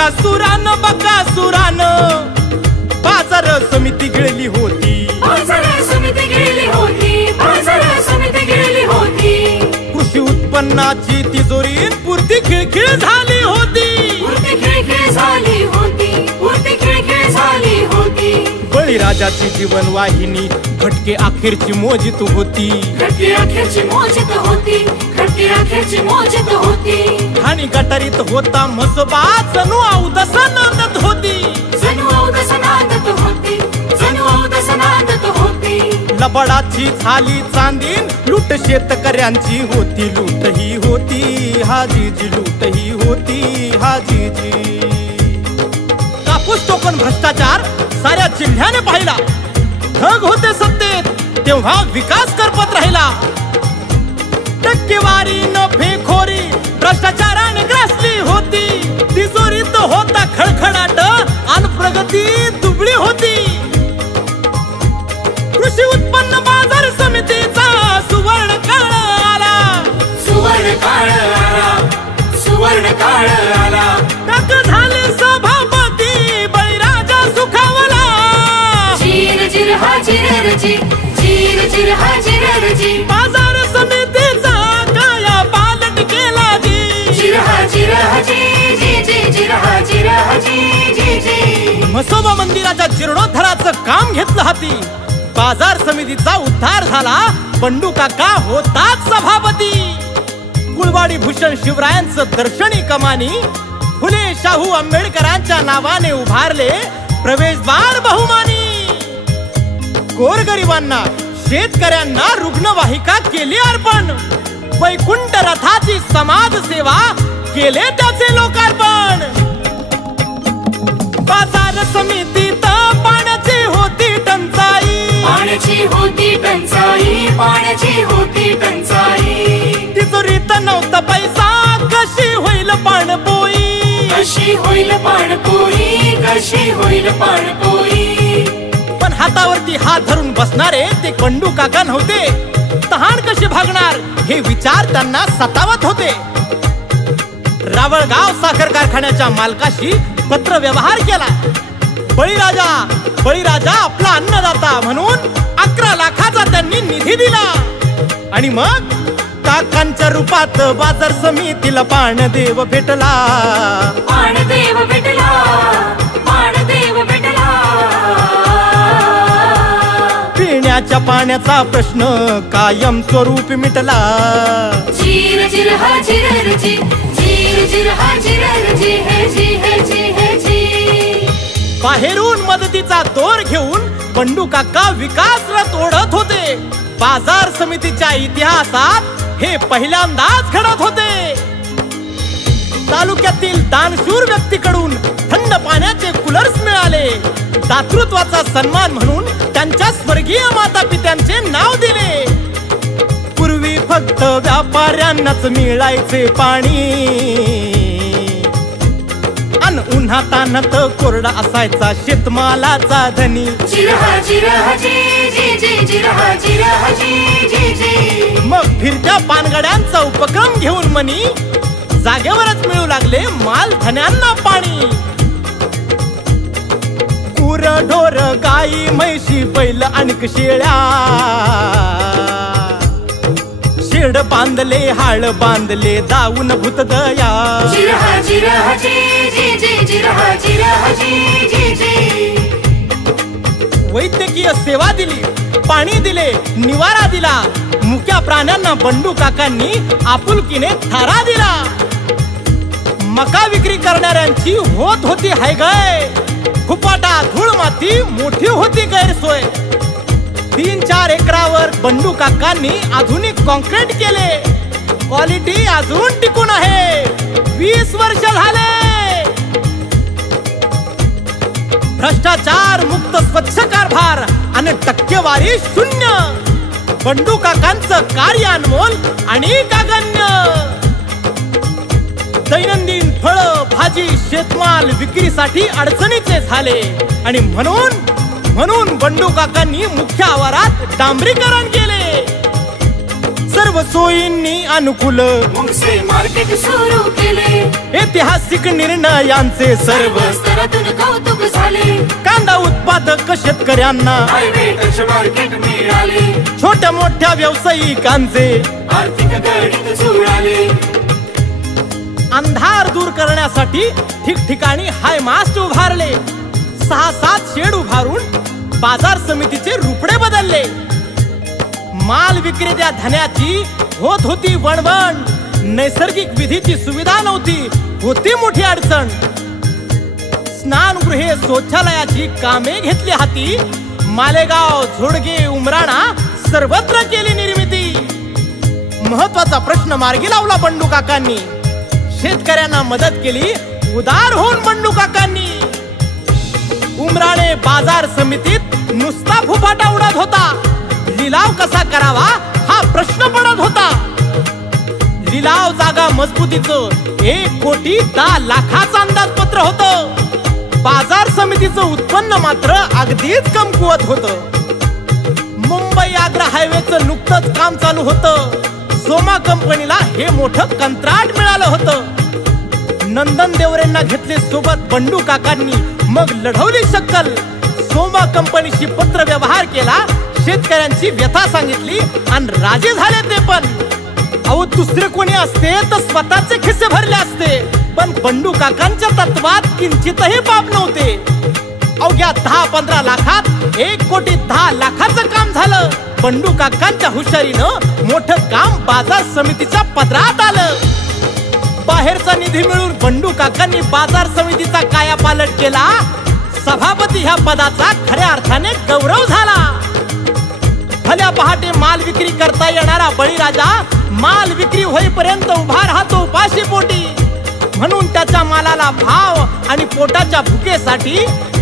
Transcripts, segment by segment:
बकासुरानं बाजार समिती गिळली होती, बाजार समिती गिळली होती, बाजार समिती गिळली होती। कृषी उत्पन्नाची तिजोरी पुरती खिळखिळ झाली होती, पुरती खिळखिळ झाली होती, पुरती खिळखिळ झाली होती। बळीराजाची जीवन वाहिनी खटके अखेरची मोजित होती, खटके अखेरची मोजित होती, खटके अखेरची मोजित होती। आणि गटारीत होता म्हसोबा जणू अवदस नांदत होती, जणू अवदस नांदत होती, जणू अवदस नांदत होती। लबाडाची झाली चांदीन लूट शेतकऱ्यांची होती, लूट ही होती हाजीजी, लूट ही होती हाजीजी। कापूस टोकन भ्रष्टाचार साऱ्या जिल्ह्याने पाहिला, ठग होते सत्तेत तेव्हा विकास करपत राहिला। टक्केवारी नफेखोरी भ्रष्टाचाराने ग्रासली होती, तिजोरीत होता खडखडाट आणि प्रगती दुबळी होती। कृषी उत्पन्न बाजार समितीचा सुवर्ण काळ आला, सुवर्ण काळ आला, सुवर्ण काळ आला। टाक झाले सभापती बळीराजा सुखावला, चिर चिर हाजीर जी, चिर चिर हाजीर जी। बाजार समितीचा काया पालट केला जी, चिर हाजीर जी जी जी, चिर हाजीर जी जी जी। म्हसोबा मंदिराच्या जीर्णोद्धाराचं काम घेतलं हाती, बाजार समितीचा उद्धार झाला, बंडू काका होतात सभापती। कुळवाडी भूषण शिवरायांचं दर्शनी कमानी फुले शाहू आंबेडकरांच्या नावाने उभारले प्रवेशद्वार बहुमानी। गोरगरिबांना शेतकऱ्यांना रुग्णवाहिका केली अर्पण, वैकुंठ रथाची समाज सेवा केले त्याचे लोकार्पण। बाजार समितीत पाण्याची होती टंचाई, पाण्याची होती टंचाई, पाण्याची होती टंचाई। तिजोरीत नव्हता पैसा कशी होईल पाणपोई, कशी होईल पाणपोई, कशी होईल पाणपोई। पण हातावरती हात धरून बसणारे ते बंडू काका नव्हते, तहान कशी भागणार हे विचार त्यांना सतावत होते। रावळगाव साखर कारखान्याच्या मालकाशी पत्र व्यवहार केला, बळीराजा आपला अन्नदाता म्हणून 11 लाखाचा त्यांनी निधी दिला। आणि मग काकांच्या रूपात बाजार समितीला पाणदेव भेटला, पाणदेव भेटला, पाणदेव भेटला। पिण्याच्या पाण्याचा प्रश्न कायम स्वरूपी मिटला, चिर चिर हाजीर जी, चिर चिर हाजीर जी हे जी हे जी हे जी। बाहेरून मदतीचा दोर घेऊन बंडू काका विकासरथ ओढत होते, बाजार समितीच्या इतिहासात हे पहिल्यांदाच घडत होते। तालुक्यातील दानशूर व्यक्तीकडून थंड पाण्याचे कूलर्स मिळाले, दातृत्वाचा सन्मान म्हणून त्यांच्या स्वर्गीय माता पित्यांचे नाव दिले। पूर्वी फक्त व्यापाऱ्यांनाच मिळायचे पाणी, अन उन्हातान्हात कोरडा असायचा शेतमालाचा धनी। चिर हाजीर जी जी जी, चिर हाजीर जी जी जी। मग फिरत्या पानगड्यांचा उपक्रम घेऊन मनी जागेवरच मिळू लागले माल धन्यांना पाणी। गुर ढोर गाई म्हैशी बैल अनेक शेळ्या, शेड बांधले हाळ बांधले दावून भूतदया। चिर हाजीर जी जी जी, चिर हाजीर जी जी जी। वैद्यकीय सेवा दिली, पाणी दिले, निवारा दिला, मुक्या प्राण्यांना बंडू काकांनी आपुलकीने थारा दिला। मका विक्री करणाऱ्यांची होत होती हायगाय, फुपाटा धूळ माती मोठी होती गैरसोय। 3-4 एकरावर बंडू काकांनी आधुनिक कॉन्क्रीट केले, क्वालिटी अजून टिकून आहे, 20 वर्ष झाले। भ्रष्टाचार मुक्त स्वच्छ कारभार आणि टक्केवारी शून्य, बंडू काकांचं कार्य अनमोल आणि कागण्य। दैनंदिन फळ भाजी शेतमाल विक्रीसाठी अडचणीचे झाले आणि म्हणून बंडू काकांनी मुख्य आवारात डांबरीकरण केले। सर्व सोयींनी अनुकूल मुंगसे मार्केट सुरू केले. ऐतिहासिक निर्णयांचे सर्व सर्व स्तरातून कौतुक झाले. कांदा उत्पादक शेतकऱ्यांना हायवे टच मार्केट मिळाले. छोट्या मोठ्या व्यावसायिकांचे आर्थिक गणित जुळाले. अंधार दूर करण्यासाठी ठिकठिकाणी हाय मास्ट उभारले. 6-7 शेड उभारून बाजार समितीचे रुपडे बदलले. माल विक्रेत्या धन्याची होत होती वणवण. नैसर्गिक विधीची सुविधा नव्हती, होती मोठी अडचण. स्नानगृहे शौचालयाची कामे घेतली हाती. मालेगाव, झोडगे, उमराणा सर्वत्र केली निर्मिती. महत्वाचा प्रश्न मार्गी लावला बंडू काकांनी. शेतकऱ्यांना मदत केली उदार होऊन बंडू काकांनी. उमराणे बाजार समितीत नुसता फुफाटा उडत होता. लिलाव कसा करावा हा प्रश्न पडत होता. लिलाव जागा मजबुतीचं 1,10,00,000चं अंदाजपत्र होतं. बाजार समितीचं उत्पन्न मात्र अगदीच कमकुवत होतं. मुंबई आग्रा हायवेचं नुकतंच काम चालू होतं. सोमा कंपनीला हे मोठं कंत्राट मिळालं होतं. नंदन देवरेंना घेतले सोबत बंडू काकांनी. मग लढवली शक्कल. सोमा कंपनीशी पत्र व्यवहार केला. शेतकऱ्यांची व्यथा सांगितली आणि राजे झाले ते पण. अहो दुसरे कोणी असते तर स्वतःचे खिसे भरले असते, पण बंडू काकांच्या तत्वात किंचितही पाप नव्हते. अवघ्या 10-15 लाखात 1,10,00,000चं काम झालं. बंडू काकांच्या हुशारीनं मोठं काम बाजार समितीच्या पदरात आलं. बाहेरचा निधी मिळून बंडू काकांनी बाजार समितीचा कायापालट केला. सभापती ह्या पदाचा खऱ्या अर्थाने गौरव झाला. भल्या पहाटे माल विक्री करता येणारा बळीराजा माल विक्री होईपर्यंत उभा राहतो उपाशी पोटी. म्हणून त्याच्या मालाला भाव आणि पोटाच्या भुकेसाठी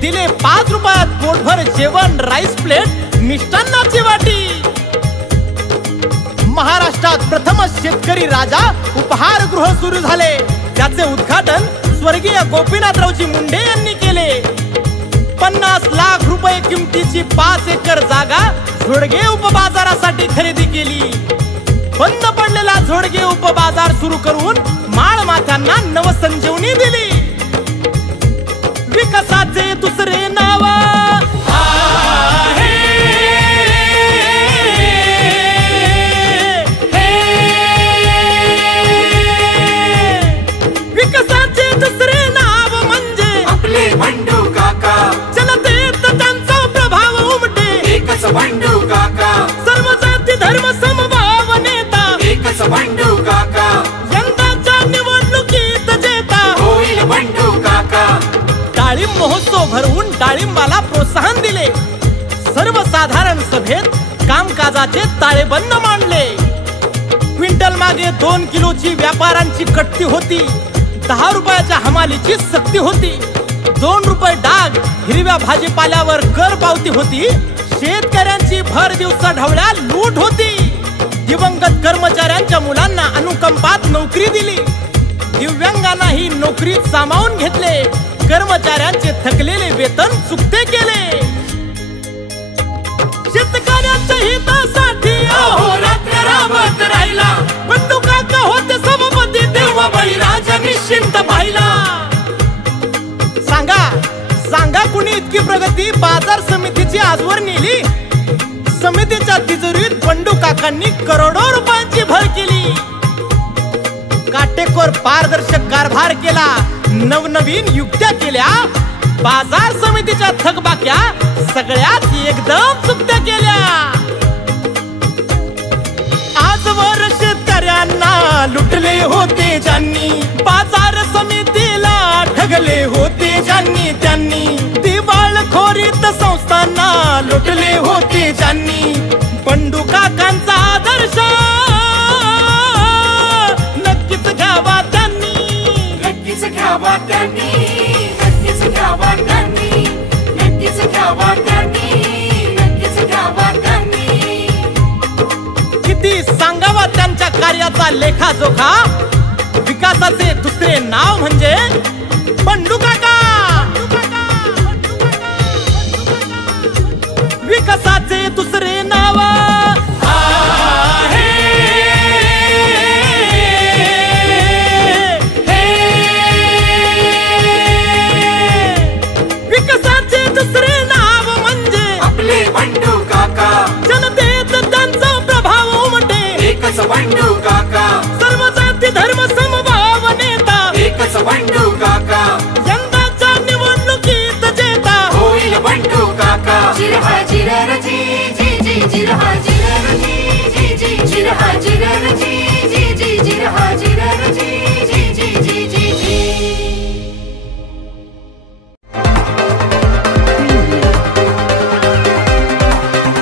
दिले 5 रुपयात पोटभर जेवण, राईस प्लेट, मिष्टान्नाची वाटी. महाराष्ट्रात प्रथमच शेतकरी राजा उपहारगृह सुरू झाले. त्याचे उद्घाटन स्वर्गीय गोपीनाथरावजी मुंडे यांनी केले. 50 लाख रुपये किमतीची 5 एकर जागा झोडगे उपबाजारासाठी खरेदी केली. बंद पडलेला झोडगे उपबाजार सुरू करून माळ माथ्यांना नवसंजीवनी दिली. विकासाचे दुसरे नाव विकासाचे दुसरे नाव म्हणजे आपले बंडू काका. जनतेत त्यांचा प्रभाव उमटे. एकच बंडू काका. सर्व जाती धर्म समभाव नेता. एकच बंडू काका. यंदाच्या निवडणुकीत जेता होईल बंडू काका. डाळिंब महोत्सव भरवून डाळिंबाला प्रोत्साहन दिले. सर्वसाधारण सभेत कामकाजाचे ताळेबंद मांडले. क्विंटल मागे 2 किलोची व्यापाऱ्यांची कट्टी होती. 10 रुपयाच्या हमालीची सक्ती होती. 2 रुपये डाग हिरव्या भाजीपाल्यावर कर पावती होती. शेतकऱ्यांची भर दिवसा ढवळ्या लूट होती. दिवंगत कर्मचाऱ्यांच्या मुलांना अनुकंपात नोकरी दिली. दिव्यांगांनाही नोकरीत सामावून घेतले. कर्मचाऱ्यांचे थकलेले वेतन चुकते केले. शेतकऱ्यांच्या हितासाठी अहोरात्र राबत राहिला. बंडू काका होते सभापती तेव्हा बळीराजा निश्चिंत पाहिला. सांगा कुणी इतकी प्रगती बाजार समितीची आजवर नेली. समितीच्या तिजोरीत बंडू काकांनी करोडो रुपयांची भर केली. काटेकोर पारदर्शक कारभार केला. नवनवीन युक्त्या केल्या. बाजार समितीच्या थकबाक्या सगळ्यात एकदम चुकत्या केल्या. आजवर शेतकऱ्यांना लुटले होते ज्यांनी. बाजार समितीला ठगले होते ज्यांनी त्यांनी. दिवाळखोरीत संस्थांना लुटले होते ज्यांनी. बंडू काकांचा आदर्श नक्कीच घ्यावा त्यांनी. नक्कीच घ्यावा त्यांनी. नक्कीच घ्यावा त्यांनी. नक्कीच घ्यावा त्यांनी. नक्कीच घ्यावा त्यांनी. किती सांगावा त्यांच्या कार्याचा लेखाजोखा. विकासाचे दुसरे नाव म्हणजे बंडू काका. विकासाचे दुसरे नाव आहे एकच बंडू काका, सर्व जाती धर्म समभाव नेता, एकच बंडू काका, यंदाच्या निवडणुकीत जेता होईल बंडू काका. जिरहा जिरर जी जी जी जिरहा जिरर जी जी जी जिरहा जिरर जी